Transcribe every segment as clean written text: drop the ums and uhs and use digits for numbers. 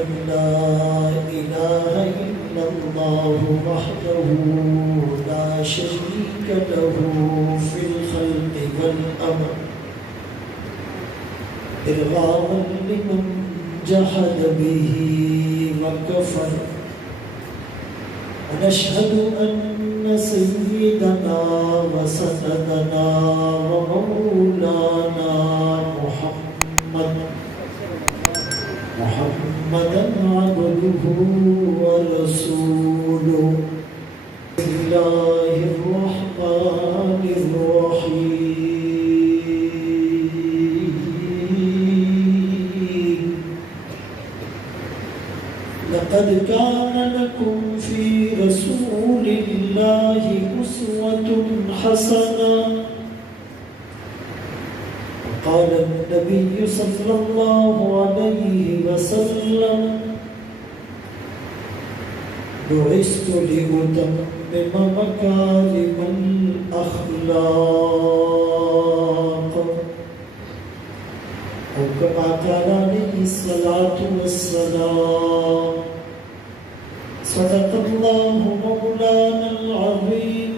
أن لا إله إلا الله وحده لا شريك له في الخلق والأمر إرغاما لمن جحد به وكفر ونشهد أن سيدنا وسندنا ومولانا محمدا عبده ورسوله بسم الله الرحمن الرحيم لقد كان لكم في رسول الله أسوة حسنة قال النبي صلى الله عليه وسلم بعثت لأتمم مكارم الأخلاق أو كما قال عليه الصلاة والسلام صدق الله مولانا العظيم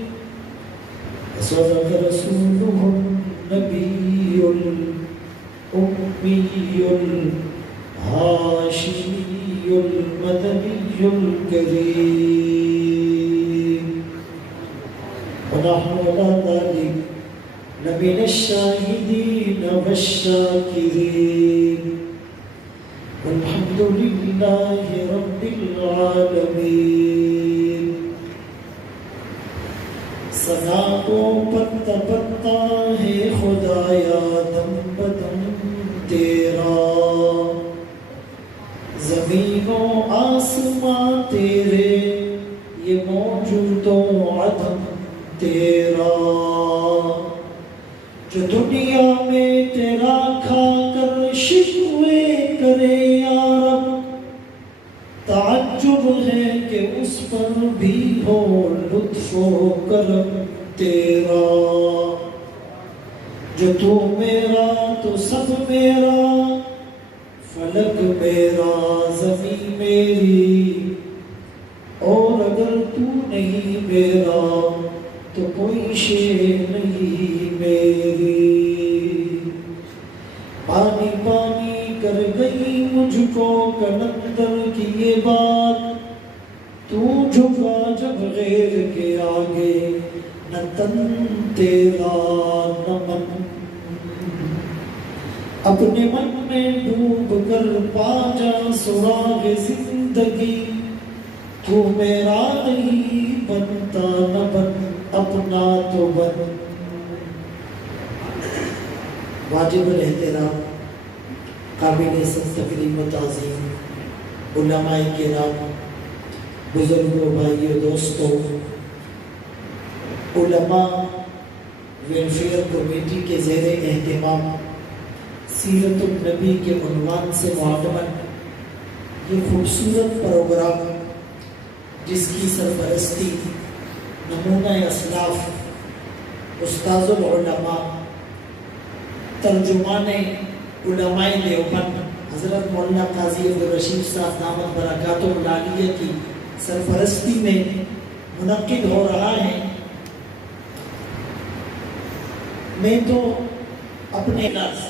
وصدق رسوله النبي الأمي الهاشمي المدني الكريم ونحن على ذلك لمن الشاهدين والشاكرين والحمد لله رب العالمين ثنا کو پتا پتا ہے خدایا دم بدم تیرا زمین و آسمان تیرے یہ موجود و عدم تیرا جو دنیا میں تیرا کھا کر شکوے کرے یا رب تعجب ہے کہ اس پر بھی ہو لطف و کرم تیرا جو تو میرا تو سب میرا فلک میرا زمین میری اور اگر تو نہیں میرا تو کوئی شے نہیں میری پانی پانی کر گئی مجھ کو کلندر کی یہ بات تو جھکا جب غیر کے آگے نہ تن تیرا نہ من اپنے من میں ڈوب کر پا جا سراغ زندگی تو میرا نہیں بنتا نہ بن اپنا تو بن واجب الاحترام قابل سب تکریم و تعظیم علماء کرام بزرگوں بھائیوں دوستوں علماء ویلفیئر کمیٹی کے زیر اہتمام سیرت النبی کے عنوان سے معتمد یہ خوبصورت پروگرام جس کی سرپرستی نمونہ اسلاف استاذ العلماء ترجمان علماء دیوبند حضرت مولانا قاضی عبدالرشید صاحب دامت برکاتہ العالیہ کی سرپرستی میں منعقد ہو رہا ہے. میں تو اپنے لفظ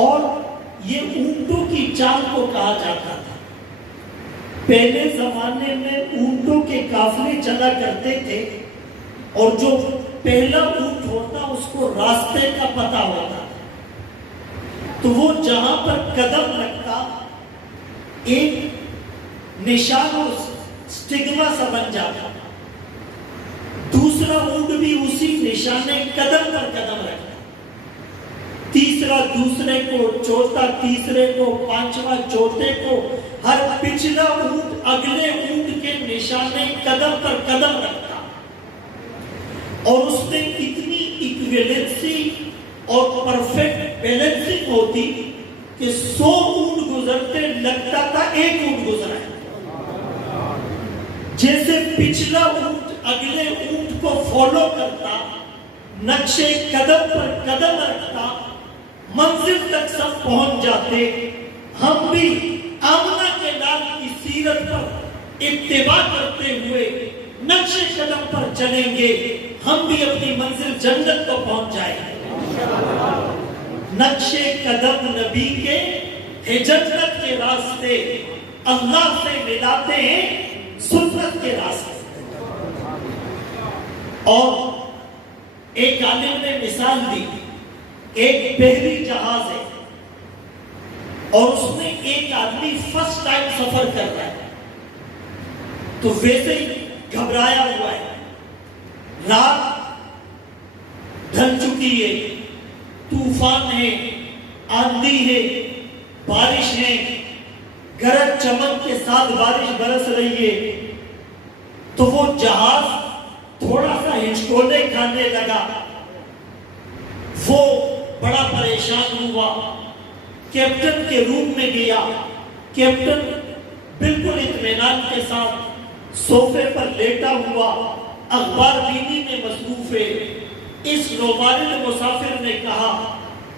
اور یہ اونٹوں کی چال کو کہا جاتا تھا. پہلے زمانے میں اونٹوں کے قافلے چلا کرتے تھے اور جو پہلا اونٹ ہوتا اس کو راستے کا پتہ ہوتا تو وہ جہاں پر قدم رکھتا ایک نشان اور سٹگما سا بن جاتا. دوسرا اونٹ بھی اسی نشانے قدم پر قدم رکھتا. تیسرا دوسرے کو، چوتھا تیسرے کو، پانچواں چوتھے کو، ہر پچھلا اونٹ اگلے اونٹ کے نشانے قدم پر قدم رکھتا. اور اس میں اتنی ایکویلنسی اور پرفیکٹ بیلنسنگ ہوتی کہ 100 اونٹ گزرتے لگتا تھا ایک اونٹ گزرا ہے. جیسے پچھلا اونٹ اگلے اونٹ کو فالو کرتا، نقشے قدم پر قدم رکھتا، منزل تک سب پہنچ جاتے. ہم بھی سیرت پر اتباع کرتے ہوئے نقش قدم پر چلیں گے، ہم بھی اپنی منزل جنت کو پہنچ جائیں گے۔ نقش قدم نبی کے ہے جنت کے راستے، اللہ سے ملاتے ہیں سنت کے راستے۔ اور ایک عالم نے مثال دی، ایک بحری جہاز ہے اور اس میں ایک آدمی فرسٹ ٹائم سفر کر رہا ہے، تو ویسے ہی گھبرایا ہوا ہے، رات ڈھل چکی ہے، طوفان ہے، آندھی ہے، بارش ہے، گرج چمک کے ساتھ بارش برس رہی ہے، تو وہ جہاز تھوڑا سا ہچکولے کھانے لگا، وہ بڑا پریشان ہوا، کیپٹن کے روم میں گیا، کیپٹن بالکل اطمینان کے ساتھ صوفے پر لیٹا ہوا اخبار بینی میں مصروف ہے۔ اس نوبالغ مسافر نے کہا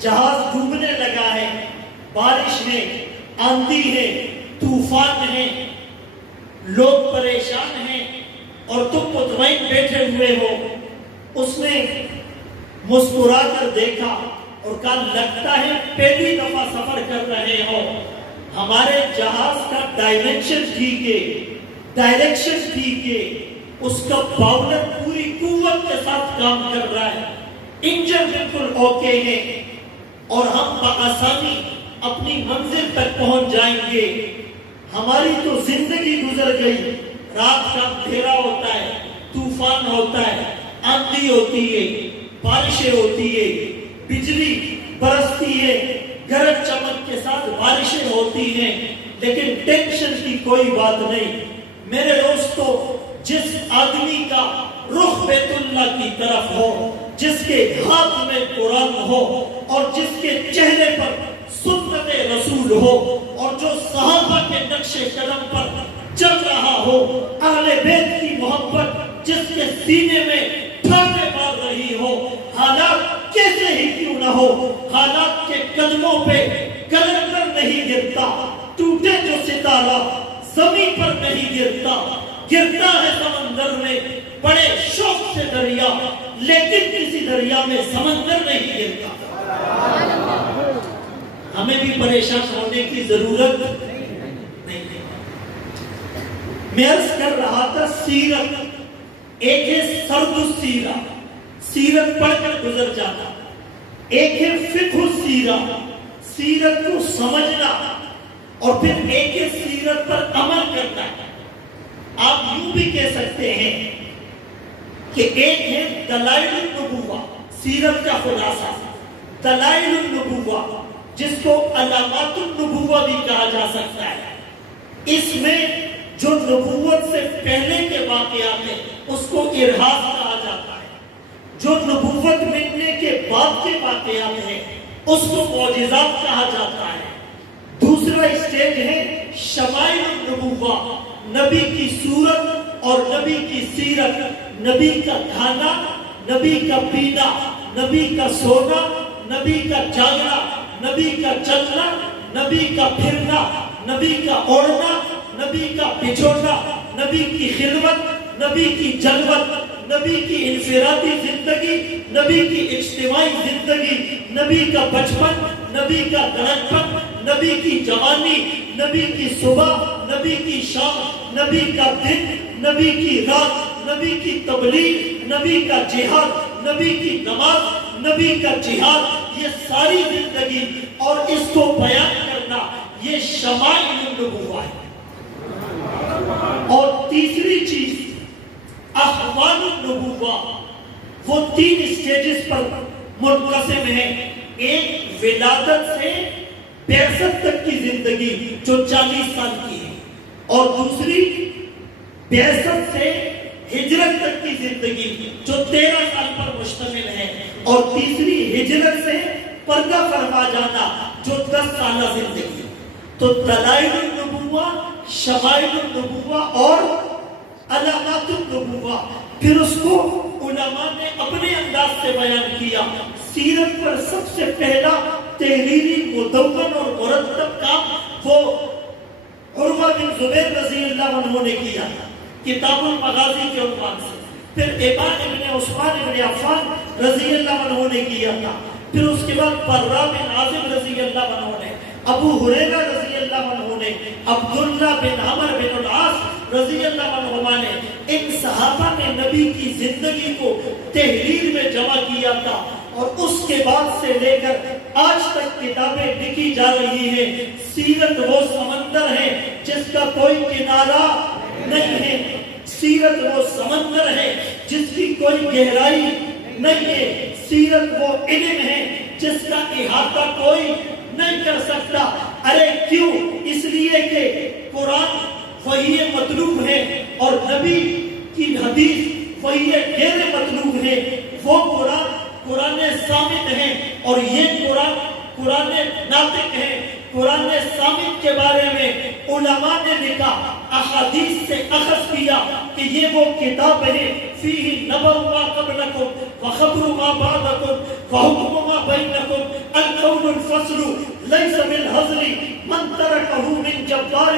جہاز ڈوبنے لگا ہے، بارش ہے، آندھی ہے، طوفان ہے، لوگ پریشان ہیں اور تم مطمئن بیٹھے ہوئے ہو۔ اس نے مسکرا کر دیکھا اور کہا لگتا ہے پہلی دفعہ سفر کر رہے ہو، ہمارے جہاز کا ڈائمنشن ٹھیک ہے، ڈائریکشن ٹھیک ہے، اس کا باؤلر پوری قوت کے ساتھ کام کر رہا ہے، انجن بالکل اوکے ہے اور ہم بآسانی اپنی منزل تک پہنچ جائیں گے۔ ہماری تو زندگی گزر گئی، رات کا اندھیرا ہوتا ہے، طوفان ہوتا ہے، آندھی ہوتی ہے، بارشیں ہوتی ہے، بجلی برستی ہے، گرج چمک کے ساتھ بارشیں ہوتی ہیں، لیکن ٹینشن کی کوئی بات نہیں۔ میرے دوستو، جس آدمی کا رخ بیت اللہ کی طرف ہو، جس کے ہاتھ میں قرآن ہو اور جس کے چہرے پر سنت رسول ہو اور جو صحابہ کے نقش قدم پر چل رہا ہو، اہل بیت کی محبت جس کے سینے میں ٹھاٹے مار رہی ہو، حالات کیسے ہی کیوں نہ ہو، حالات کے قدموں پہ کلندر نہیں گرتا، ٹوٹے جو ستارہ زمین پر نہیں گرتا، گرتا ہے سمندر میں بڑے شوق سے دریا، لیکن کسی دریا میں سمندر نہیں گرتا۔ ہمیں بھی پریشان ہونے کی ضرورت نہیں ہے۔ میں عرض کر رہا تھا سیرت ایک ہے سرد السیرہ، سیرت پڑھ کر گزر جانا، ایک ہے فقہ السیرہ، سیرت کو سمجھنا، اور پھر ایک ہے سیرت پر عمل کرنا۔ آپ یوں بھی کہہ سکتے ہیں کہ ایک ہے دلائل النبوہ، سیرت کا خلاصہ، دلائل النبوہ جس کو علامات النبوہ بھی کہا جا سکتا ہے۔ اس میں جو نبوت سے پہلے کے واقعات ہیں اس کو ارہاس کہا جاتا ہے، جو نبوت ملنے کے بعد کے واقعات ہیں اس کو معجزات کہا جاتا ہے۔ دوسرا اسٹیج ہے شمائل النبوہ، نبی کی صورت اور نبی کی سیرت، نبی کا کھانا، نبی کا پینا، نبی کا سونا، نبی کا جاگنا، نبی کا چلنا، نبی کا پھرنا، نبی کا اوڑھنا، نبی کا بچھوڑنا، نبی کی خدمت، نبی کی جلوت، نبی کی انفرادی زندگی، نبی کی اجتماعی زندگی، نبی کا بچپن، نبی کا لڑکپن، نبی کی جوانی، نبی کی صبح، نبی کی شام، نبی کا دن، نبی کی رات، نبی کی تبلیغ، نبی کا جہاد، نبی کی نماز، نبی کا جہاد، یہ ساری زندگی اور اس کو بیان کرنا، یہ شمائل النبوہ ہے۔ اور تیسری چیز احوال النبوہ، وہ 3 اسٹیجز پر منقسم ہے۔ ایک ولادت سے بعثت تک کی زندگی جو 40 سال کی ہے، اور دوسری بعثت سے ہجرت تک کی زندگی جو 13 سال پر مشتمل ہے، اور تیسری ہجرت سے پردہ فرما جانا جو 10 سالہ زندگی۔ تو دلائل النبوہ، شمائل النبوہ اور علامات النبوہ، پھر اس کو علماء نے اپنے انداز سے بیان کیا۔ سیرت پر سب سے پہلا تحریری مدون اور مرتب کام وہ عروہ بن زبیر رضی اللہ عنہ نے کیا کتاب المغازی کے عنوان سے، پھر ابان ابن عثمان ابن عفان رضی اللہ عنہ نے کیا تھا، پھر اس کے بعد برا بن عازب رضی اللہ عنہ نے، ابو ہریرہ رضی اللہ عنہ نے، عبداللہ بن عمر بن العاص رضی اللہ عنہ نے، ان صحابہ نے نبی کی زندگی کو تحریر میں جمع کیا تھا، اور اس کے بعد سے لے کر آج تک کتابیں لکھی جا رہی ہیں۔ سیرت وہ سمندر ہے جس کا کوئی کنارہ نہیں ہے، سیرت وہ سمندر ہے جس کی کوئی گہرائی نہیں ہے، سیرت وہ علم ہے جس کا احاطہ کوئی نہیں کر سکتا۔ ارے کیوں؟ اس لیے کہ قرآن وحی مطلوب ہے اور نبی کی حدیث وحی غیر مطلوب ہے۔ وہ قرآن ثابت ہے اور یہ قرآن ناطق ہے۔ قرآن ثابت کے بارے میں علماء نے لکھا، احادیث سے اخذ کیا کہ یہ وہ کتاب ہے فیہ نبأ ما قبلکم وخبر ما بعدکم وحکم ما بینکم القول الفصل لیس بالہزل من ترکہ من جبار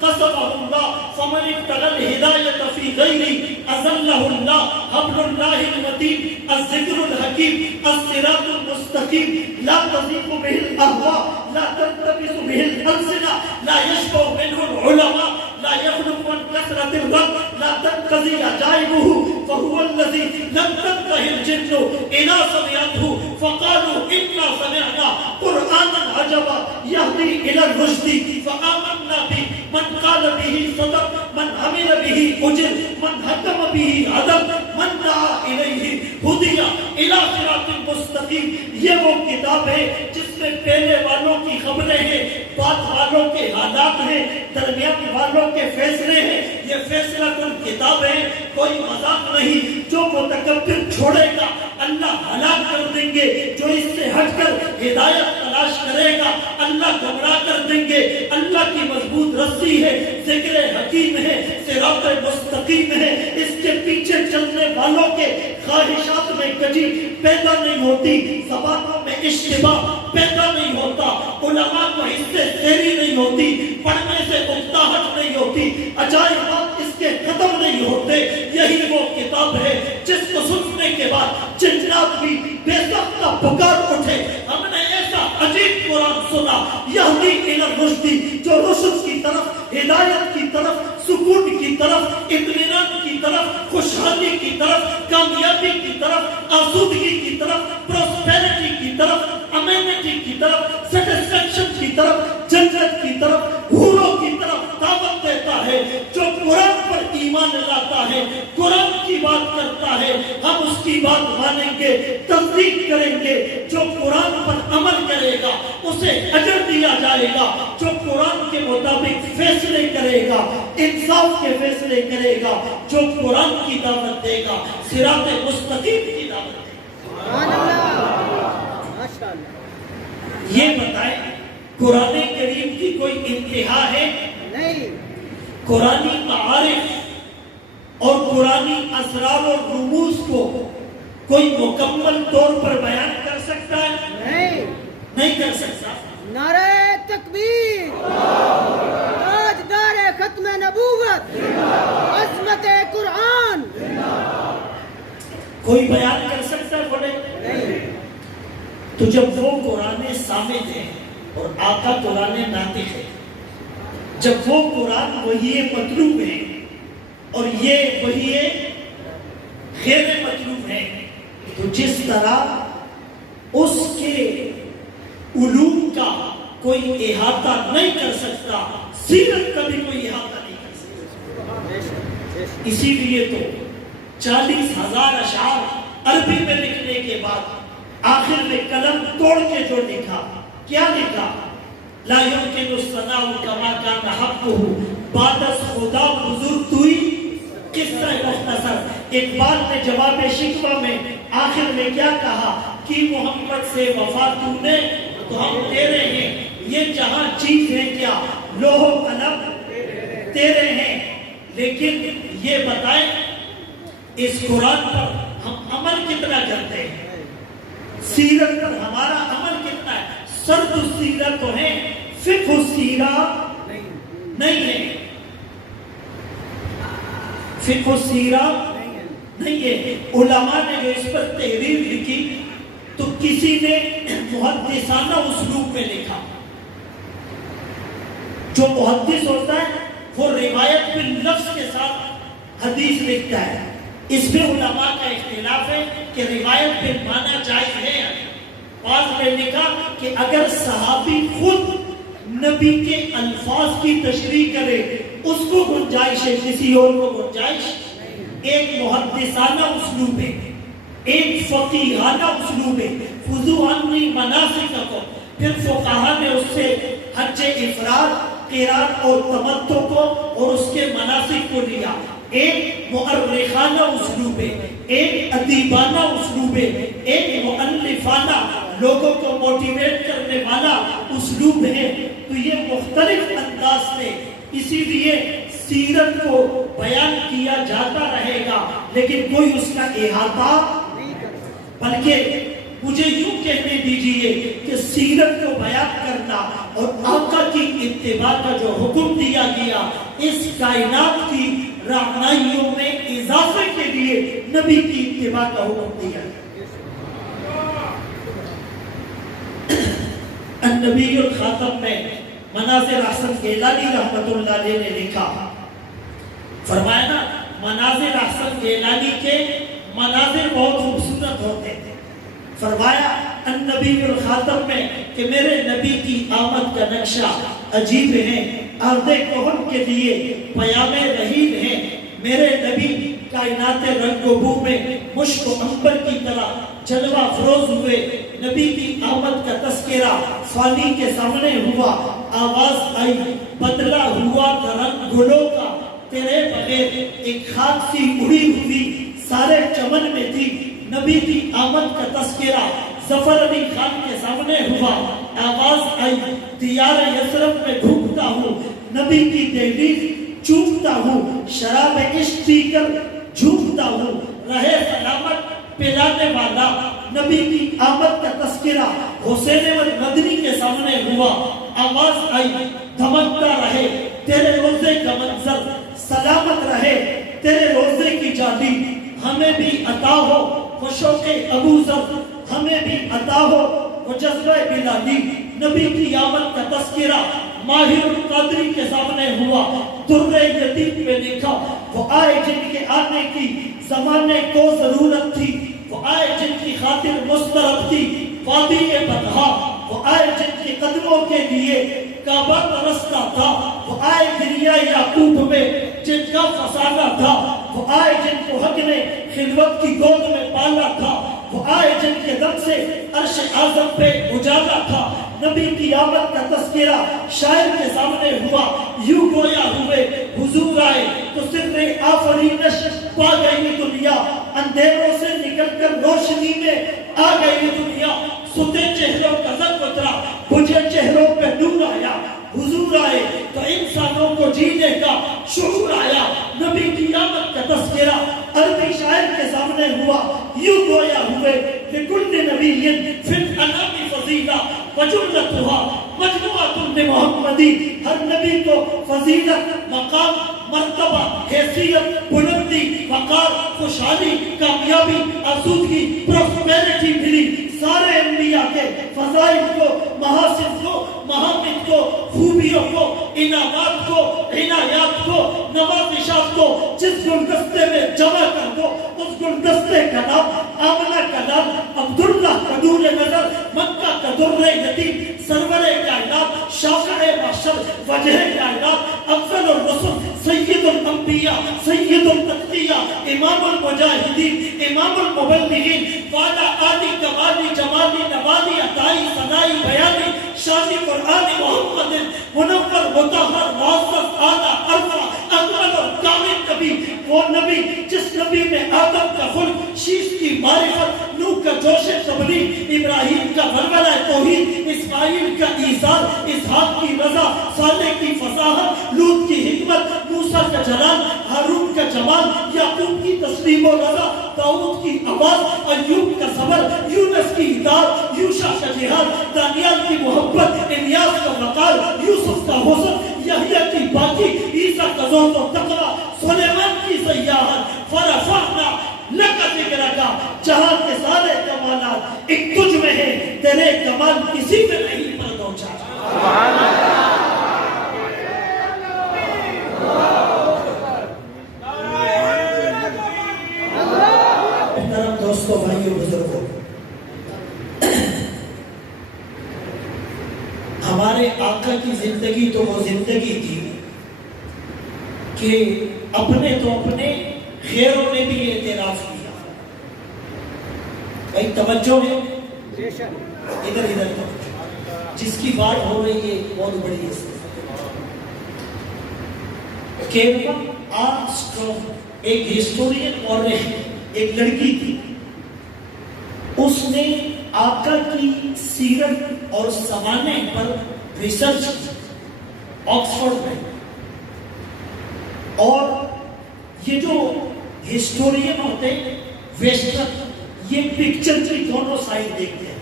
قسمہ اللہ فمن ابتغى الہدایت فی غیری اذلہ اللہ حبل اللہ المتین الذکر الحکیم الصراط المستقیم لا تضیق بہ الاہواء لا تلتبس بہ الالسنہ لا یشبع منہ العلماء لا يخلق من كثرة الرب لا تنقضي عجائبه فهو الذي لم تنتهي الجن إلى سمعته فقالوا إنا سمعنا قرآنا عجبا يهدي إلى الرشد فآمنا به من قال به صدق من عمل به أجر من حكم به عدل من دعا إليه هدي إلى صراط مستقيم۔ یہ وہ کتاب ہے جس میں پہلے والوں کی خبریں ہیں، بعد والوں کے حالات ہیں، درمیان والوں کے فیصلے ہیں۔ یہ فیصلہ کن کتاب ہے، کوئی مذاق نہیں۔ جو متکبر چھوڑے گا اللہ ہلاک کر دیں گے، جو اس سے ہٹ کر ہدایت تلاش کرے گا اللہ گمراہ کر دیں گے۔ اللہ کی مضبوط رسی ہے، ذکر حکیم ہے، صراط مستقیم ہے۔ اس کے پیچھے چلنے والوں کے خواہشات میں کجی پیدا نہیں ہوتی، زبانوں میں اشتباہ پیدا نہیں ہوتا، علماء کو اس سے سیری نہیں ہوتی، پڑھنے سے اکتاہٹ نہیں ہوتی، عجائبات اس کے ختم نہیں ہوتے۔ یہی وہ کتاب ہے جس کو سننے کے بعد جنات بھی بے ساختہ پکار اٹھے، ہم نے ایسا عجیب قرآن سنا، یہدی الی الرشد، جو رشد کی طرف، ہدایت کی طرف، سکون کی طرف، اطمینان کی طرف، خوشحالی کی طرف، کامیابی کی طرف، آسودگی کی طرف، پروسپیرٹی کی طرف، امینٹی کی طرف، سیٹسفیکشن کی طرف، جنت کی طرف، حوروں کی طرف دعوت دیتا ہے۔ جو قرآن پر ایمان لاتا ہے، قرآن کی بات کرتا ہے، ہم اس کی بات مانیں گے، تصدیق کریں گے۔ جو قرآن پر عمل کرے گا اسے اجر دیا جائے گا، جو قرآن کے مطابق فیصلے کرے گا، انصاف کے فیصلے کرے گا، جو قرآن کی دعوت دے گا، صراط مستقیم کی دعوت دے گا۔ یہ بتائیں قرآن کریم کی کوئی انتہا ہے؟ نہیں۔ قرآنی معارف اور قرآنی اسرار اور رموز کو کوئی مکمل طور پر بیان کر سکتا ہے؟ نہیں کر سکتا۔ نعرہ تکبیر، تاجدار ختم نبوت، عظمت قرآن۔ کوئی بیان کر سکتا ہے؟ بولے نہیں۔ تو جب وہ قرآن صامت ہے اور آقا قرآن ناطق ہے، جب وہ قرآن وحی مطلوب ہے اور یہ وحی غیر مطلوب ہے، تو جس طرح اس کے علوم کا کوئی احاطہ نہیں کر سکتا، سیرت کا بھی کوئی احاطہ نہیں کر سکتا۔ اسی لیے تو 40,000 اشعار عربی میں لکھنے کے بعد آخر میں قلم توڑ کے جو لکھا، کیا لکھا؟ لا يمكن الصناع كما كان حقه بعد خدا بزرگ توئی۔ قصہ مختصر، اقبال نے جواب شکوہ میں آخر میں کیا کہا کہ محمد سے وفا تو نے تو ہم تیرے ہیں، یہ جہاں چیز ہے کیا لوح و قلم تیرے ہیں۔ لیکن یہ بتائیں اس قرآن پر ہم عمل کتنا کرتے ہیں؟ سیرت پر ہمارا عمل کتنا ہے؟ سرد السیرت تو ہے، فقہ السیرہ نہیں ہے۔ فقہ و سیرہ نہیں ہے. علماء نے جو اس پر تحریر لکھی تو کسی نے محدثانہ اسلوب میں لکھا. جو محدث ہوتا ہے وہ روایت باللفظ کے ساتھ حدیث لکھتا ہے. اس میں علماء کا اختلاف ہے کہ روایت بالمعنی جائز ہے. بعض نے لکھا کہ اگر صحابی خود نبی کے الفاظ کی تشریح کرے اس کو گنجائش ہے, کسی اور کو گنجائش. ایک محدثانہ اسلوب ہے, ایک فقیہانہ اسلوب ہے. خذوا عنی مناسککم. پھر فقہا نے اس سے حج افراد, قران اور تمتع کو اور اس کے مناسک کو لیا. ایک مؤرخانہ اسلوب ہے, ایک ادیبانہ اسلوب ہے, ایک مؤلفانہ لوگوں کو موٹیویٹ کرنے والا اسلوب ہے. تو یہ مختلف انداز سے اسی لیے سیرت کو بیان کیا جاتا رہے گا لیکن کوئی اس کا احاطہ, بلکہ مجھے یوں کہنے دیجئے کہ سیرت کو بیان کرنا اور آقا کی اتباع کا جو حکم دیا گیا اس کائنات کی رہنمائیوں میں اضافے کے لیے نبی کی اتباع کا حکم دیا. النبی الخاتم میں مناظر احسن گیلانی رحمت اللہ علیہ نے لکھا, فرمایا نا مناظر احسن گیلانی کے مناظر بہت خوبصورت ہوتے تھے. فرمایا النبی الخاتم میں کہ میرے نبی کی آمد کا نقشہ عجیب ہے, ارض کون کے لیے پیام رحیم ہے. میرے نبی کائنات رنگ و بو میں مشک و عنبر کی طرح جلوہ افروز ہوئے. نبی کی آمد کا تذکرہ فانی کے سامنے ہوا, آواز آئی بدلا ہوا تھا رنگ گلوں کا, تیرے بغیر ایک خاک سی اڑی ہوئی سارے چمن میں تھی. نبی کی آمد کا تذکرہ ظفر علی خان کے سامنے ہوا, آواز آئی دیار یثرب میں ڈھونڈتا ہوں, نبی کی دہلیز چومتا ہوں, شراب عشق پی کر جھومتا ہوں, رہے سلامت پلانے والا. نبی کی آمد کا تذکرہ حسین مدنی کے سامنے ہوا, آواز آئی دھمکتا رہے تیرے روزے کا منظر, سلامت رہے تیرے روزے کی جالی. ہمیں بھی عطا ہو وہ شوق ابو ذر, ہمیں بھی عطا ہو وہ جذبہ بلالی. نبی کی آمد کا تذکرہ ماہر القادری کے سامنے ہوا, درِ یتیم میں لکھا وہ آئے جن کے آنے کی زمانے کو ضرورت تھی, وہ آئے جن کی خاطر مسترب تھی وادی بطحا, وہ آئے جن کے قدموں کے لیے کعبہ ترستا تھا, وہ آئے دریا یعقوب میں جن کا فسانہ تھا, وہ آئے جن کو حق نے خلوت کی گود میں پالا تھا, وہ آئے جن کے دم سے عرش اعظم پہ اجالا تھا. نبی کی آمد کا تذکرہ شاعر کے سامنے ہوا, یوں گویا ہوئے حضور آئے تو سر آفرینش پا گئی دنیا, اندھیروں سے نکل کر روشنی میں آ گئی دنیا. ستے چہروں کا زنگ اترا, بجھے چہروں پہ نور آیا, حضور آئے تو انسانوں کو جینے کا شعور آیا. نبی کی آمد کا تذکرہ عربی شاعر کے سامنے ہوا, یوں گویا ہوئے لکل نبی فی الانام فضیلہ وجملتها مجموعۃ لمحمدی. ہر نبی کو فضیلت, مقام, مرتبہ, حیثیت, بلندی, وقار, خوشحالی, کامیابی, آسودگی, پروسپیرٹی ملی. سارے انبیاء کے فضائل کو, محاسن کو, محامد کو, خوبیوں کو, انعامات کو, عنایات کو, نوازشات کو جس گلدستے میں جمع کر دو اس گلدستے کا نام آمنہ کا نام عبداللہ کا نور نظر, مکہ کا در یتیم, سرور کائنات, شافع محشر, وجہ کائنات, افضل الرسل, سید الانبیاء, سید التقیہ, امام المجاہدین, امام المبلغین, والا آلی کمالی جمالی نوالی عطائی صدائی بیانی, شانی قرآن محمد منور مطہر معزز اعلیٰ ارفع اکمل اور کامل نبی. وہ نبی جس نبی میں آدم کا خلق, شیش کی معرفت, نوح کا جوش تبلیغ, ابراہیم کا ولولہ توحید, اسماعیل کا ایثار, اسحاق کی رضا, صالح کی فصاحت, لوط کی حکمت, موسیٰ کا جلال, ہارون کا جمال, یعقوب کی تسلیم و رضا, داؤد کی آواز, ایوب کا صبر, یونس کی اطاعت, یوشع کا جہاد, دانیال کی محبت, الیاس کا وقار, یوسف کا حسن, یحییٰ کی باقی, عیسیٰ کا ذوق و تقویٰ, سلیمان کی سیاحت, جہاں کے سارے کمالات ایک تجھ میں ہے، تیرے کمال کسی پہ نہیں پر دو چار۔ محترم دوستو، بھائیو، بزرگوں، ہمارے آقا کی زندگی تو وہ زندگی تھی کہ اپنے تو اپنے، غیروں نے بھی اعتراف کیا۔ بھائی توجہ ہے، ادھر ادھر جس کی بات ہو رہی ہے بہت بڑی ہے۔ کیرلا آرمسٹرانگ ایک ہسٹورین اور ایک لڑکی تھی، اس نے آقا کی سیرت اور زمانے پر ریسرچ کی آکسفورڈ میں، اور یہ جو ہسٹورین ہوتے ویسٹرن، یہ پکچر کی دونوں سائڈ دیکھتے ہیں،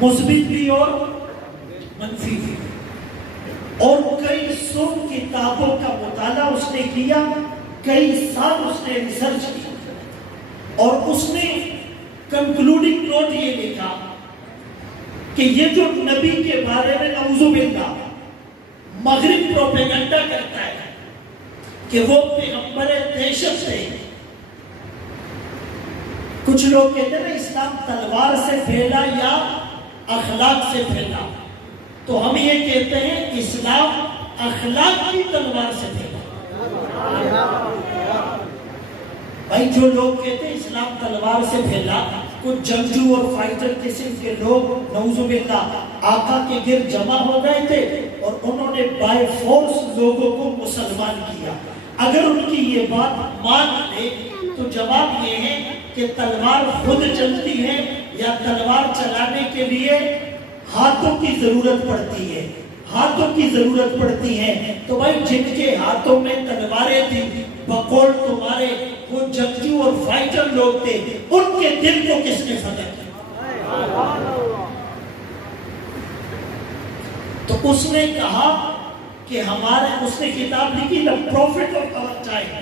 مثبت بھی اور منفی بھی، اور کئی سو کتابوں کا مطالعہ اس نے کیا، کئی سال اس نے ریسرچ کی، اور اس نے کنکلوڈنگ نوٹ یہ لکھا کہ یہ جو نبی کے بارے میں نعوذ باللہ مغرب پروپیگنڈا کرتا ہے کہ وہ پیغمبر دہشت ہے۔ کچھ لوگ کہتے ہیں نا اسلام تلوار سے پھیلا یا اخلاق سے پھیلا، تو ہم یہ کہتے ہیں اسلام اخلاق کی تلوار سے پھیلا۔ بھائی جو لوگ کہتے ہیں اسلام تلوار سے پھیلا، کچھ جنگجو اور فائٹر قسم کے لوگ نعوذ باللہ آقا کے گرد جمع ہو گئے تھے اور انہوں نے بائی فورس لوگوں کو مسلمان کیا۔ اگر ان کی یہ بات مان لے تو جواب یہ ہے کہ تلوار خود چلتی ہے یا تلوار چلانے کے لیے ہاتھوں کی ضرورت پڑتی ہے، ہاتھوں کی ضرورت پڑتی ہے۔ تو بھائی جن کے ہاتھوں میں تلواریں تھی، بقول تمہارے وہ جنگجو اور فائٹر لوگ تھے، ان کے دل کو کس نے فتح کیا؟ تو اس نے کہا کہ اس نے کتاب لکھی The Prophet of our time،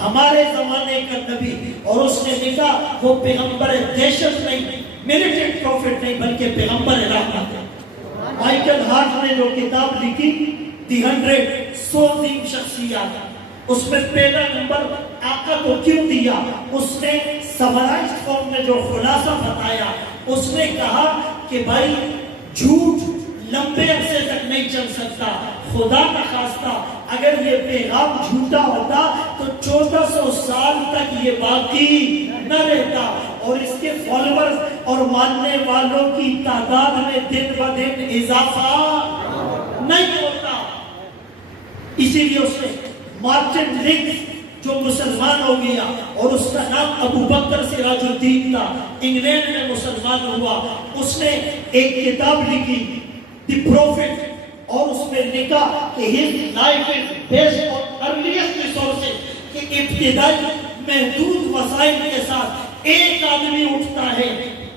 ہمارے زمانے کا نبی، اور اس نے لکھا وہ پیغمبر دہشت نہیں، ملیٹنٹ پروفٹ نہیں، بلکہ پیغمبر رحمت ہے۔ مائیکل ہارٹ نے جو کتاب لکھی دی 100 100 عظیم شخصیات، اس میں پہلا نمبر آقا کو کیوں دیا، اس نے سمرائزڈ فارم میں جو خلاصہ بتایا، اس نے کہا کہ بھائی جھوٹ لمبے عرصے تک نہیں چل سکتا، خدا کا خواستہ اگر یہ پیغام جھوٹا ہوتا تو 1400 سال تک یہ باقی نہ رہتا، اور اس کے فالوورز اور ماننے والوں کی تعداد میں دن بہ دن اضافہ نہیں ہوتا۔ اسی لیے اس نے مارٹن لنکس جو مسلمان ہو گیا، اور اس کا نام ابو بکر سراج الدین تھا، انگلینڈ میں مسلمان ہوا، اس نے ایک کتاب لکھی دی پروفٹ، اور اس میں لکھا کہ his life is based on earliest resources، کہ ابتدائی محدود وسائل کے ساتھ ایک آدمی اٹھتا ہے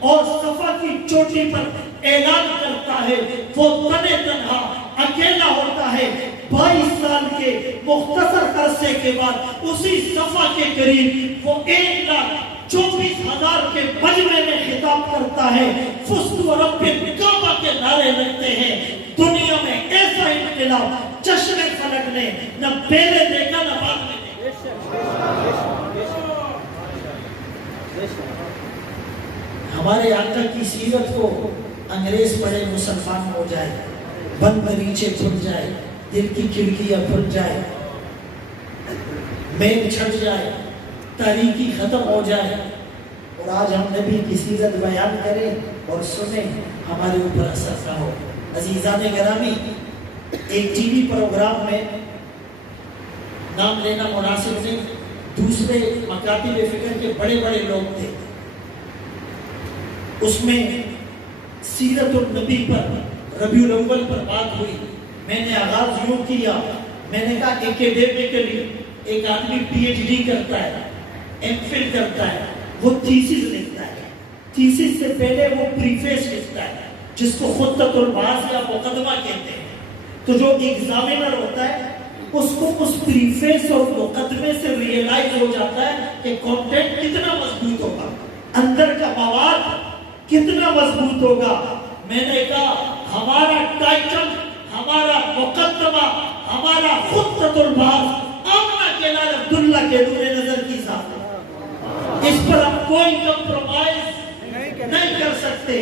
اور صفا کی چوٹی پر اعلان کرتا ہے، وہ تنے تنہا اکیلا ہوتا ہے، 22 سال کے مختصر عرصے کے بعد اسی صفا کے قریب وہ 1,24,000 کے مجمع میں خطاب کرتا ہے، فُزْتُ وَرَبِّ الْکعبہ کے نعرے لگتے ہیں۔ دنیا میں ایسا انقلاب چشم فلک نے نہ پہلے دیکھا نہ بعد میں دیکھا۔ ہمارے آقا کی سیرت کو انگریز پڑھے مسلمان ہو جائے، بند دریچے کھل جائے، دل کی کھڑکیاں کھل جائے، میل چھٹ جائے، تاریکی ختم ہو جائے، اور آج ہم نبی کی سیرت بیان کریں اور سنیں، ہمارے اوپر اثر نہ ہو۔ عزیزان گرامی، ایک ٹی وی پروگرام میں نام لینا مناسب نہیں، دوسرے مکاتب فکر کے بڑے بڑے لوگ تھے، اس میں سیرت النبی پر ربیع الاول پر بات ہوئی۔ میں نے آغاز یوں کیا، میں نے کہا ایکیڈیمکلی ایک آدمی پی ایچ ڈی کرتا ہے، ایم فل کرتا ہے، وہ تھیسس لکھتا ہے، تھیسس سے پہلے وہ پریفیس لکھتا ہے جس کو خطۃ البحث یا مقدمہ کہتے ہیں۔ تو جو ایگزامینر ہوتا ہے اس کو اس پریفیس اور مقدمے سے ریئلائز ہو جاتا ہے کہ کانٹینٹ کتنا مضبوط ہوگا۔ اندر کا مواد کتنا مضبوط ہوگا. میں نے کہا ہمارا ٹائٹل، ہمارا مقدمہ، ہمارا خطۃ البعث آمنہ کے لال عبداللہ کے نور نظر کی ذات ہے. اس پر ہم کوئی کمپرومائز نہیں کر سکتے.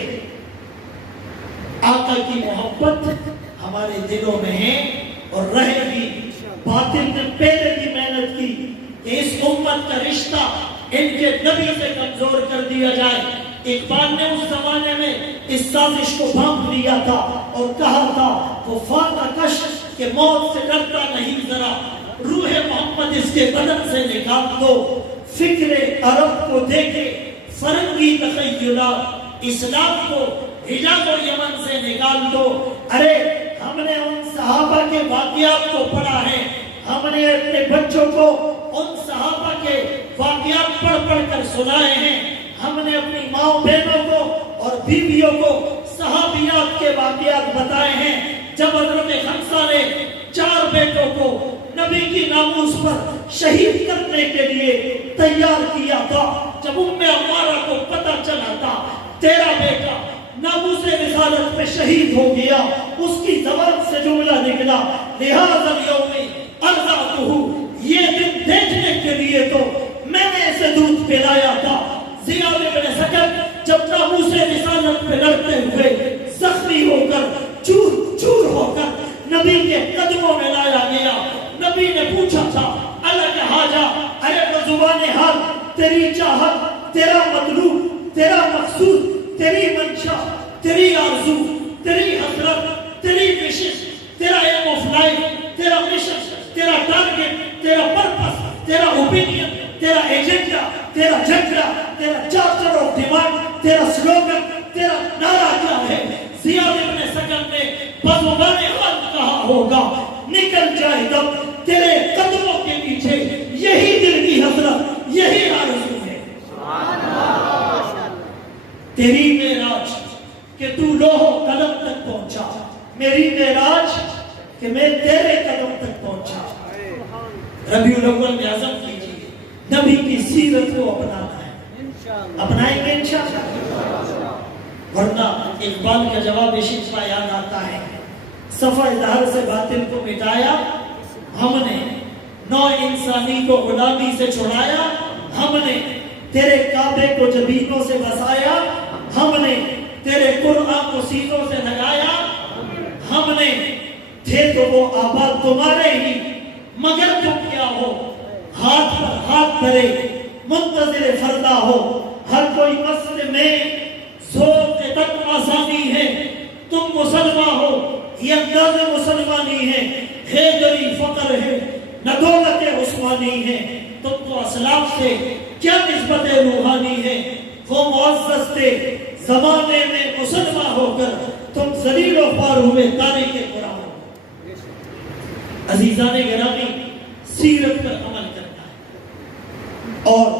آقا کی محبت ہمارے دلوں میں ہے اور رہے گی. باطل نے پہلے بھی محنت کی کہ اس امت کا رشتہ ان کے نبی سے کمزور کر دیا جائے. اقبال نے اس زمانے میں اس سازش کو بھانپ لیا تھا اور کہا تھا وہ فاتح کش کہ موت سے ڈرتا نہیں ذرا، روح محمد اس کے بدن سے نکال دو. فکر عرب کو دیکھے فرنگی تخیلات، اسلام کو حجاز و یمن سے نکال دو. ارے ہم نے ان صحابہ کے واقعات کو پڑھا ہے، ہم نے اپنے بچوں کو ان صحابہ کے واقعات پڑھ پڑھ کر سنائے ہیں. ہم نے اپنی ماں بہنوں کو اور بیویوں کو صحابیات کے واقعات بتائے ہیں. جب حضرت حمزہ نے 4 بیٹوں کو نبی کی ناموس پر شہید کرنے کے لیے تیار کیا تھا، جب عمارہ کو پتہ چلا تھا تیرا بیٹا ناموس رسالت پہ شہید ہو گیا، اس کی زبان سے جملہ نکلا لہذا اليوم ارضعتہ، یہ دن دیکھنے کے لیے تو میں نے اسے دودھ پلایا تھا. زیاد بن سکت جب ناموس رسالت پہ لڑتے ہوئے زخمی ہو کر چور چور ہو کر نبی کے قدموں میں لایا گیا. نبی نے پوچھا تھا اللہ کے حاجہ، ارے بزبان حال تیری چاہت، تیرا مطلوب، تیرا مقصود، تیری منشا، تیری آرزو، تیری حسرت، تیری وشش، تیرا ایم آف لائف، تیرا مشن، تیرا ٹارگٹ، تیرا پرپس، تیرا اوپینین، تیرا ایجنڈا، تیرا جھنڈا، تیرا چارٹر آف ڈیمانڈ، تیرا سلوگن، تیرا نعرہ کیا ہے؟ زیاد بن سکن نے بزبان حال کہا ہوگا نکل جائے دم تیرے قدموں کے پیچھے، یہی دل کی حسرت، یہی آرزو ہے. تیری معراج کہ تو لوح قلم تک پہنچا، میری معراج کہ میں تیرے قدم تک پہنچا. ربیع الاول میں عزم کیجیے نبی کی سیرت کو اپنانا ہے. اپنائیں گے انشاءاللہ؟ ورنہ اقبال کا جواب شکوہ یاد آتا ہے، صفحہ اظہار سے باطل کو مٹایا ہم نے، نو انسانی کو غلامی سے چھڑایا ہم نے، تیرے کعبے کو جبینوں سے بسایا ہم نے، تیرے قرآن کو سینوں سے لگایا ہم نے. تھے تو وہ آباد تمہارے ہی مگر تم کیا ہو، ہاتھ پر ہاتھ دھرے منتظر فردا ہو. ہر کوئی مسجد میں زور کے تک آسانی ہے، تم مسلمان ہو یہ انداز مسلمانی ہے. حیدری فقر ہے نہ دولت عثمانی ہے، تم کو اسلاف سے کیا نسبت روحانی ہے. وہ معزز تھے زمانے میں مسلمان ہو کر، تم ذلیل و خوار ہوئے تاریخ قرآن. عزیزان گرامی، سیرت پر عمل کرنا ہے اور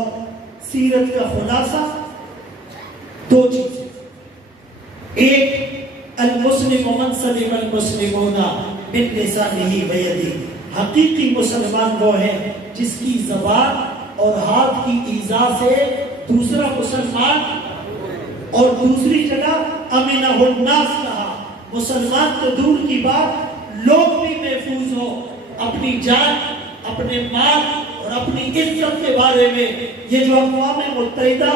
سیرت کا خلاصہ 2 چیزیں. ایک المسلم من سلم المسلمون من لسانہ و یدہ، حقیقی مسلمان وہ ہے جس کی زبان اور ہاتھ کی ایذا سے دوسرا مسلمان، اور دوسری جگہ امنہ الناس کہا، مسلمان تو دور کی بات لوگ بھی محفوظ ہو، اپنی جان، اپنے مال اور اپنی عزت کے بارے میں. یہ جو اقوام متحدہ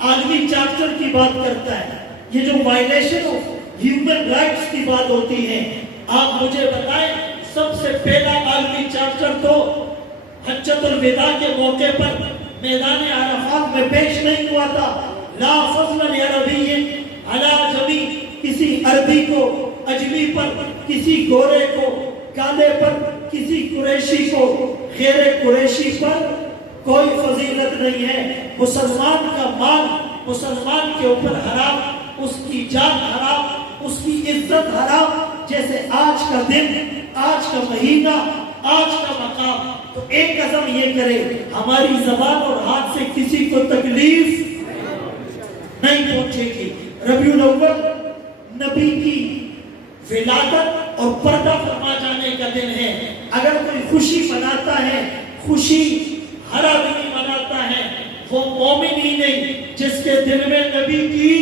عالمی چارٹر کی بات کرتا ہے، یہ جو وائلیشن آف ہیومن رائٹس کی بات ہوتی ہے، آپ مجھے بتائیں سب سے پہلا عالمی چارٹر تو حجۃ الوداع کے موقع پر میدان عرفات میں پیش نہیں ہوا تھا. لا فضل لعربی علی جمی، کسی عربی کو اجمی پر، کسی گورے کو کالے پر، کسی قریشی کو غیر قریشی پر کوئی فضیلت نہیں ہے. مسلمان کا مال مسلمان کے اوپر حرام، اس کی جان حرام، اس کی عزت حرام. جیسے آج کا دن، آج کا مہینہ، آج کا مقام. تو ایک قسم یہ کرے ہماری زبان اور ہاتھ سے کسی کو تکلیف نہیں پہنچے گی. ربیع الاول نبی کی ولادت اور پردہ فرما جانے کا دن ہے. اگر کوئی خوشی مناتا ہے، خوشی ہر آدمی مناتا ہے، وہ مومن ہی نہیں جس کے دل میں نبی کی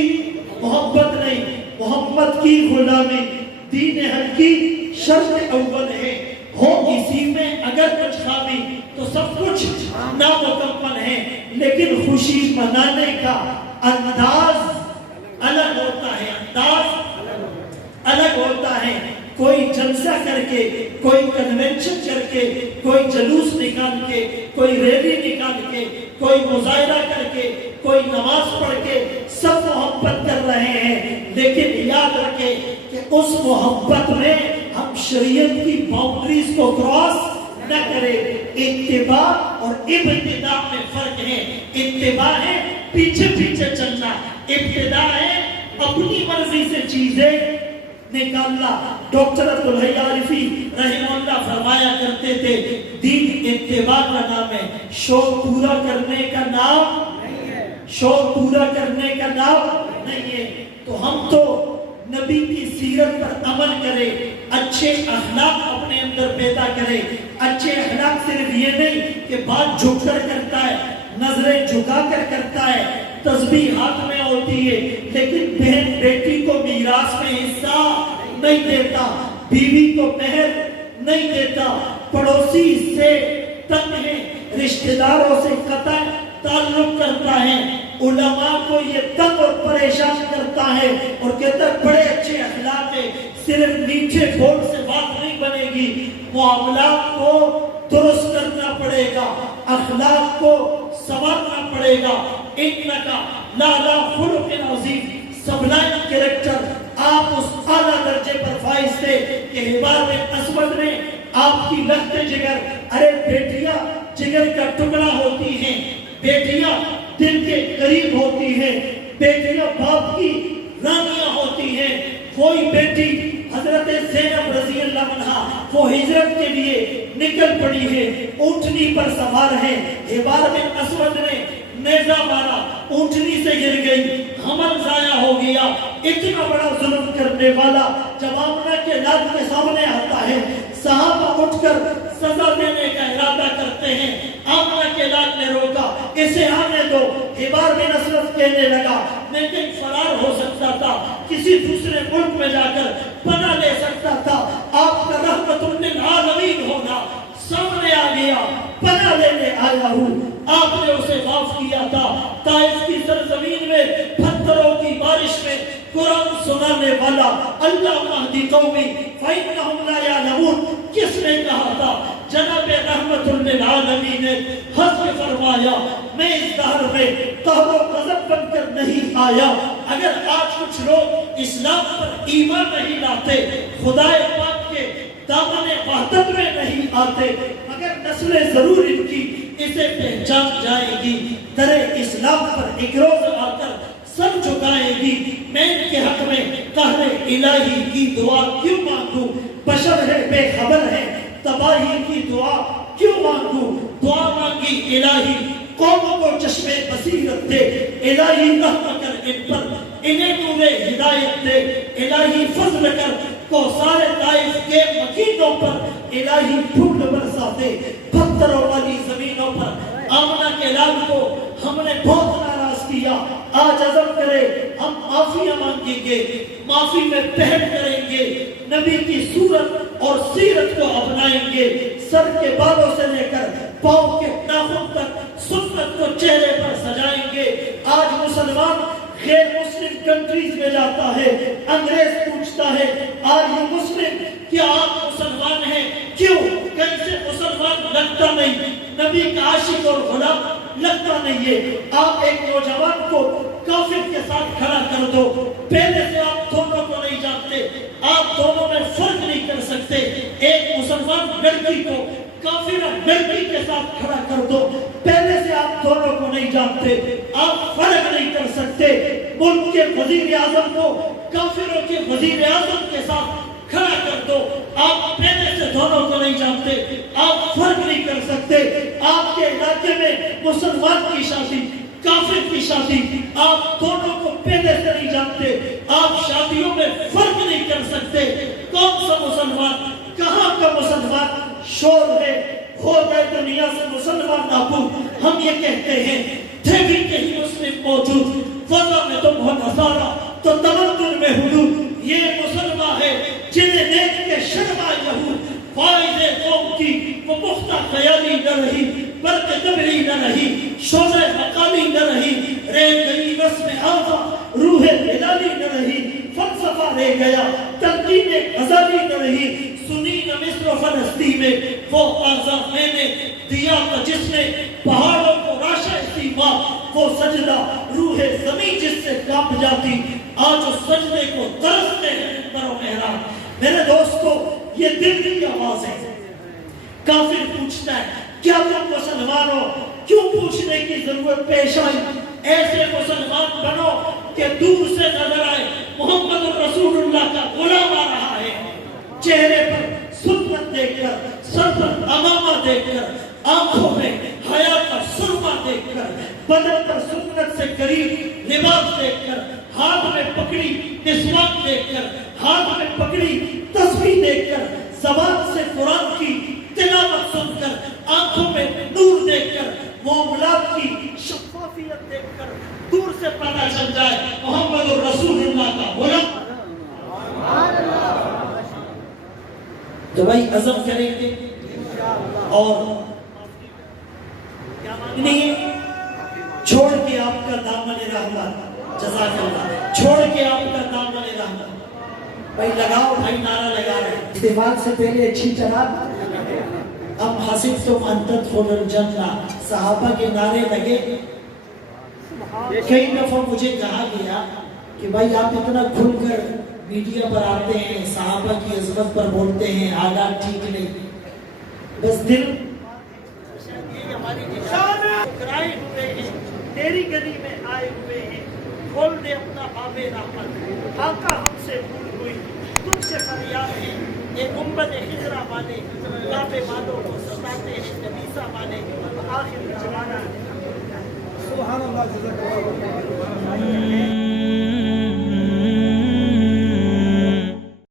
محبت نہیں، محمد کی غلامی، دین حق کی شرط اول ہے، ہو اسی میں اگر کچھ خامی تو سب کچھ نامکمل ہے، لیکن خوشی منانے کا انداز الگ ہوتا ہے، انداز الگ ہوتا ہے۔ کوئی جلسہ کر کے، کوئی کنونشن کر کے، کوئی جلوس نکال کے، کوئی ریلی نکال کے، کوئی مظاہرہ کر کے، کوئی نماز پڑھ کے سب محبت کر رہے ہیں، لیکن یاد رکھیں کہ اس محبت میں ہم شریعت کی باؤنڈریز کو کراس نہ کریں۔ اتباع اور ابتداء میں فرق ہے۔ اتباع ہے پیچھے پیچھے چلنا، ابتداء ہے اپنی مرضی سے چیزیں نکالنا۔ ڈاکٹر عبدالحی عارفی رحمہ اللہ فرمایا کرتے تھے، دین اتباع کا نام ہے، شوق پورا کرنے کا نام نہیں ہے، شوق پورا کرنے کا نام نہیں ہے۔ تو ہم تو نبی کی سیرت پر عمل کریں، اچھے اخلاق اپنے اندر پیدا کریں۔ اچھے اخلاق صرف یہ نہیں کہ بات جھک کر کرتا ہے، نظریں جھکا کر کرتا ہے، تسبیح ہاتھ میں ہوتی ہے، لیکن بہن بیٹی کو میراث میں حصہ نہیں دیتا، بیوی کو مہر نہیں دیتا، پڑوسی سے تنگ ہے، رشتہ داروں سے قطع تعلق کرتا ہے، علماء کو یہ تنگ اور پریشان کرتا ہے اور کہتا ہے بڑے اچھے اخلاق ہے، صرف میٹھے بول سے بات نہیں بنے گی، معاملات کو درست کرنا پڑے گا، اخلاق کو سنوارنا پڑے گا۔ انکا لالا خلق عظیم، سبلائن کریکٹر، آپ اس اعلیٰ درجے پر فائز تھے کہ حبار بن اسود نے آپ کی لخت جگر، ارے بیٹیاں جگر کا ٹکڑا ہوتی ہیں، بیٹیاں دل کے قریب ہوتی ہیں، بیٹیاں باپ کی رانیاں ہوتی ہیں۔ کوئی بیٹی حضرت زینب رضی اللہ عنہا وہ ہجرت کے لیے نکل پڑی ہے، اونٹنی پر سوار ہے، حبار بن اسود نے نیزہ مارا، اونٹنی سے گر گئی، حمل ضائع ہو گیا۔ اتنا بڑا ظلم کرنے والا جب آمنہ کے لال کے سامنے آتا ہے، صحابہ اٹھ کر سزا دینے کا ارادہ کرتے ہیں، آمنہ کے لال نے روکا، اسے آنے دو۔ حبار بن اسود کہنے لگا میں کہیں فرار ہو سکتا تھا، کسی دوسرے ملک میں جا کر پناہ لے سکتا تھا، آپ کا رحمت للعالمین ہوگا، سامنے آ گیا، پناہ لینے آیا ہوں۔ آپ نے اسے معاف کیا تھا، طائف کی سرزمین میں پتھروں کی بارش میں قرآن سنانے والا اللہ مہدی قومی فإنہم لا یعلمون کس نے کہا تھا؟ جناب رحمت للعالمین نے حضر فرمایا میں اس دہر میں قہر و غضب بن کر نہیں آیا۔ اگر آج کچھ لوگ اسلام پر ایمان نہیں لاتے، خدا پاک کے دامن وحدت میں نہیں آتے، مگر نسلیں ضرور ان کی اسے پہچان جائے گی، در اسلام پر ایک روز آ کر سر جھکائے گی۔ میں ان کے حق میں قہر الہی کی دعا کیوں مانگوں؟ بشر ہے بے خبر ہے، تباہی کی دعا کیوں مانگوں؟ دعا مانگی الہی قوموں کو چشمے بصیرت دے، الہی رحم کر ان پر، انہیں نور ہدایت دے، الہی فضل کر کوثر طائف کے مکینوں پر، الہی پھول برسا دے پتھروں والی زمینوں پر۔ آمنہ کے لال کو ہم نے بہت ناراض کیا، آج عزم کرے ہم معافیاں مانگیں گے، معافی میں پہل کریں گے، نبی کی صورت اور سیرت کو اپنائیں گے، سر کے بالوں سے لے کر پاؤں کے ناخن تک سنت کو چہرے پر سجائیں گے۔ آج مسلمان غیر مسلم کنٹریز میں جاتا ہے، انگریز پوچھتا ہے آر یو مسلم، کیا آپ مسلمان ہیں؟ کیوں؟ کہیں سے مسلمان لگتا نہیں، نبی کا عاشق اور غلام لگتا نہیں ہے۔ آپ ایک نوجوان کو کافر کے ساتھ کھڑا کر دو، پہلے سے آپ دونوں کو نہیں جانتے، آپ دونوں میں فرق نہیں کر سکتے۔ ایک مسلمان لڑکی کو کافر لڑکی کے ساتھ کھڑا کر دو، پہلے سے آپ دونوں کو نہیں جانتے، آپ فرق نہیں کر سکتے۔ ملک کے وزیر اعظم کو کافروں کے وزیر اعظم کے ساتھ کھڑا کر دو، آپ پہلے سے دونوں کو نہیں جانتے، آپ فرق نہیں کر سکتے۔ آپ کے علاقے میں مسلمان کی شادی، کافر کی شادی، آپ دونوں کو پہلے سے نہیں جانتے، آپ شادیوں میں فرق نہیں کر سکتے۔ کون سا مسلمان، کہاں کا مسلمان شور ہے، ہو گئے دنیا سے مسلمان نابود۔ ہم یہ کہتے ہیں تھے بھی کہیں مسلم موجود، فضا میں تم ہو نصارا تو تمدن میں حدود، یہ مسلمان ہے جنہیں دیکھ کے شرما یہود، فائز قوم کی وہ پختہ خیالی نہ رہی، برق دبری نہ رہی، شوزہ مقامی نہ رہی، رہ گئی رسم آزا روح ہلالی نہ رہی، فلسفہ رہ گیا تلقین غزالی نہ رہی، سنی نہ مصر و فلسطین میں وہ آزا میں نے دیا تھا جس نے پہاڑوں کو راشا سیما، وہ سجدہ روح زمین جس سے کانپ جاتی، آج اس سجدے کو ترستے ہیں منبر و محراب۔ میرے دوستو یہ دل کی آواز ہے۔ کافر پوچھتا ہے کیا تم مسلمان ہو؟ کیوں پوچھنے کی ضرورت پیش آئی؟ ایسے مسلمان بنو کہ دور سے نظر آئے محمد رسول اللہ کا غلام آ رہا ہے، چہرے پر سنت دیکھ کر، سر پر امامہ دیکھ کر، آنکھوں میں حیا کا سرما دیکھ کر، بدن پر سنت سے قریب لباس دیکھ کر، ہاتھ میں پکڑی مسواک دیکھ کر، ہاتھ میں پکڑی تسبیح دیکھ کر، زبان سے قرآن کی تلاوت سن کر، آنکھوں میں نور دیکھ کر، معاملات کی شفافیت دیکھ کر دور سے پتہ چل جائے محمد رسول اللہ کا غلام۔ تو بھائی عزم کریں گے اور نہیں چھوڑ کے آپ کا دامن رحمت، جزاک اللہ، چھوڑ کے آپ کا دامن رحمت۔ بھائی لگاؤ، بھائی نعرہ لگا رہے ہیں استعمال سے پہلے اچھی طرح ام حسبتم ان تدخلوا الجنہ، صحابہ کے نعرے لگے۔ کئی دفعہ مجھے کہا گیا کہ بھائی آپ اتنا کھل کر میڈیا پر آتے ہیں، صحابہ کی عظمت پر بولتے ہیں، حالات ٹھیک نہیں، بس دل ہماری کرائے ہوئے ہیں، تیری گلی میں آئے ہوئے ہیں، کھول دے اپنا باب رحمت، آقا ہم سے بھول ہوئی، تم سے فریاد ہے، یہ گنبد خضرا والے باب والوں کو ستاتے ہیں، نبیسہ والے آخر جمانہ۔ سبحان اللہ، جزاک اللہ۔